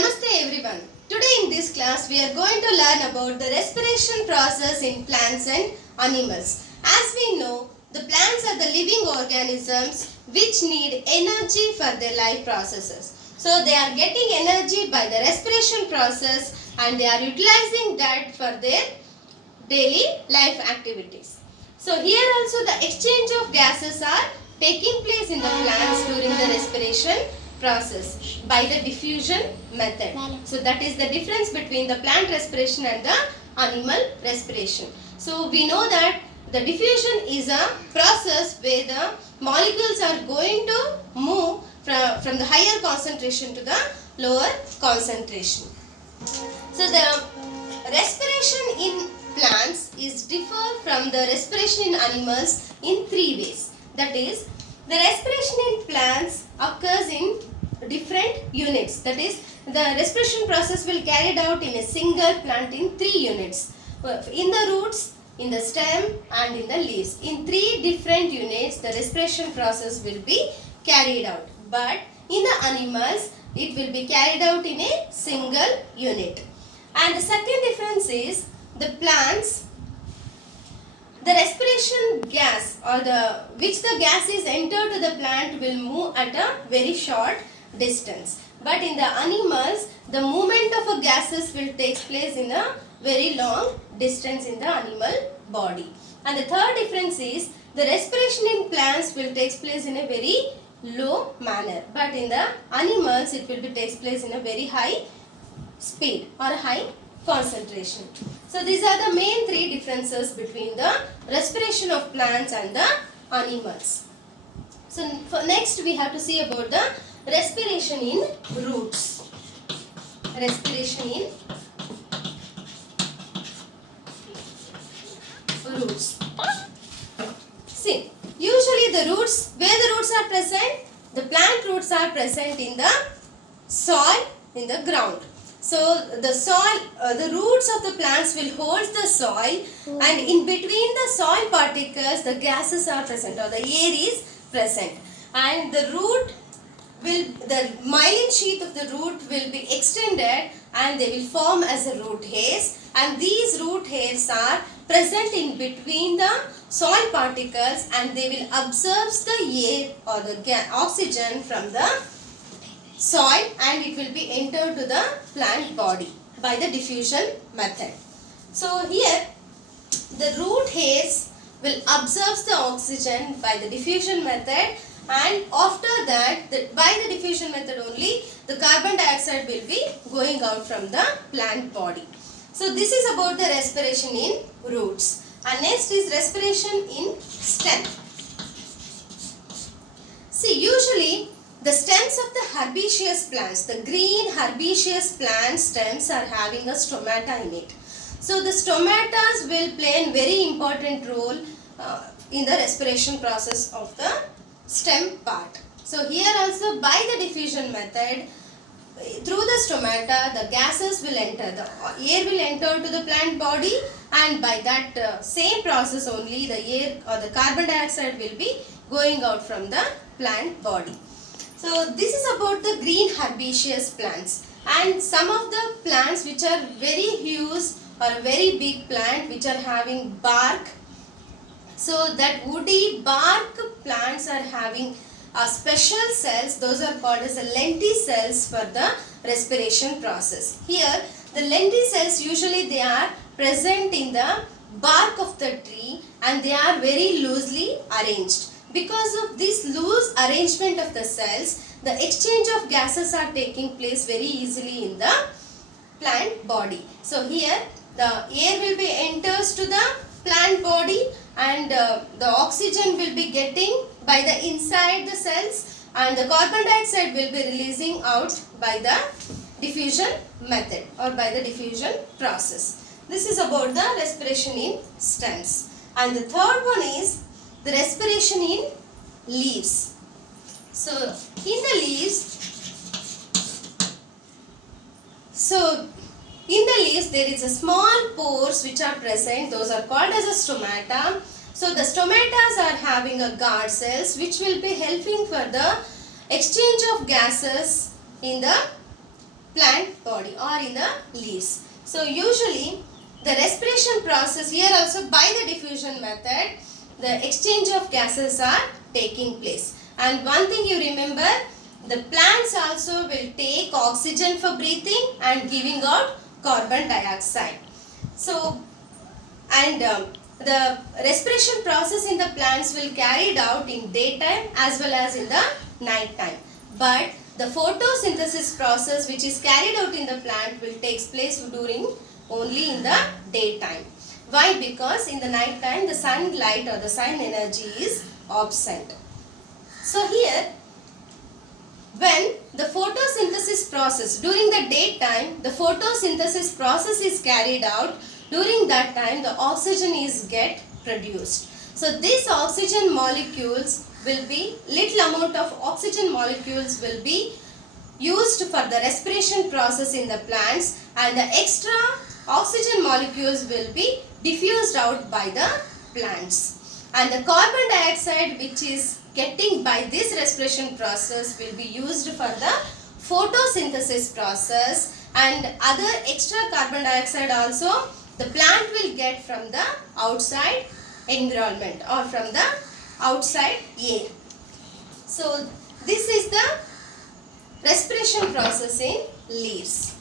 Namaste everyone. Today in this class we are going to learn about the respiration process in plants and animals. As we know, the plants are the living organisms which need energy for their life processes. So they are getting energy by the respiration process and they are utilizing that for their daily life activities. So here also the exchange of gases are taking place in the plants during the respiration process by the diffusion method. So that is the difference between the plant respiration and the animal respiration. So we know that the diffusion is a process where the molecules are going to move from the higher concentration to the lower concentration. So the respiration in plants is differ from the respiration in animals in three ways. That is, the respiration in plants occurs in different units. That is, the respiration process will carried out in a single plant in three units. In the roots, in the stem and in the leaves. In three different units, the respiration process will be carried out. But in the animals, it will be carried out in a single unit. And the second difference is the plants, the respiration gas or which the gas is entered to the plant will move at a very short distance. But in the animals, the movement of a gases will take place in a very long distance in the animal body. And the third difference is the respiration in plants will take place in a very low manner. But in the animals, it will be takes place in a very high speed or a high concentration. So these are the main three differences between the respiration of plants and the animals. So for next we have to see about the respiration in roots. Respiration in roots. See, usually the roots, where the roots are present? The plant roots are present in the soil, in the ground. So the soil, the roots of the plants will hold the soil, and in between the soil particles the gases are present or the air is present, and the root will, the myelin sheath of the root will be extended and they will form as a root hairs, and these root hairs are present in between the soil particles and they will absorb the air or the oxygen from the soil and it will be entered to the plant body by the diffusion method. So here the root hairs will absorb the oxygen by the diffusion method, and after that by the diffusion method only the carbon dioxide will be going out from the plant body. So this is about the respiration in roots. And next is respiration in stem. See, usually the stems of the herbaceous plants, the green herbaceous plant stems are having a stomata in it. So the stomatas will play a very important role in the respiration process of the stem part. So here also by the diffusion method, through the stomata the gases will enter, the air will enter to the plant body, and by that same process only the air or the carbon dioxide will be going out from the plant body. So this is about the green herbaceous plants, and some of the plants which are very huge or very big plant which are having bark. So that woody bark plants are having special cells, those are called as the lenticels for the respiration process. Here the lenticels usually they are present in the bark of the tree and they are very loosely arranged. Because of this loose arrangement of the cells, the exchange of gases are taking place very easily in the plant body. So here the air will be enters to the plant body and the oxygen will be getting by the inside the cells, and the carbon dioxide will be releasing out by the diffusion method or by the diffusion process. This is about the respiration in stems. And the third one is the respiration in leaves. So in the leaves, there is a small pores which are present, those are called as a stomata. So the stomatas are having a guard cells which will be helping for the exchange of gases in the plant body or in the leaves. So usually the respiration process here also by the diffusion method, the exchange of gases are taking place. And one thing you remember, the plants also will take oxygen for breathing and giving out carbon dioxide. So, and the respiration process in the plants will carried out in daytime as well as in the night time. But the photosynthesis process which is carried out in the plant will takes place during only in the daytime. Why? Because in the night time the sunlight or the sun energy is absent. So here, when the photosynthesis process during the daytime, the photosynthesis process is carried out, during that time the oxygen is get produced. So these oxygen molecules will be, little amount of oxygen molecules will be used for the respiration process in the plants, and the extra oxygen molecules will be diffused out by the plants. And the carbon dioxide which is getting by this respiration process will be used for the photosynthesis process, and other extra carbon dioxide also the plant will get from the outside environment or from the outside air. So this is the respiration process in leaves.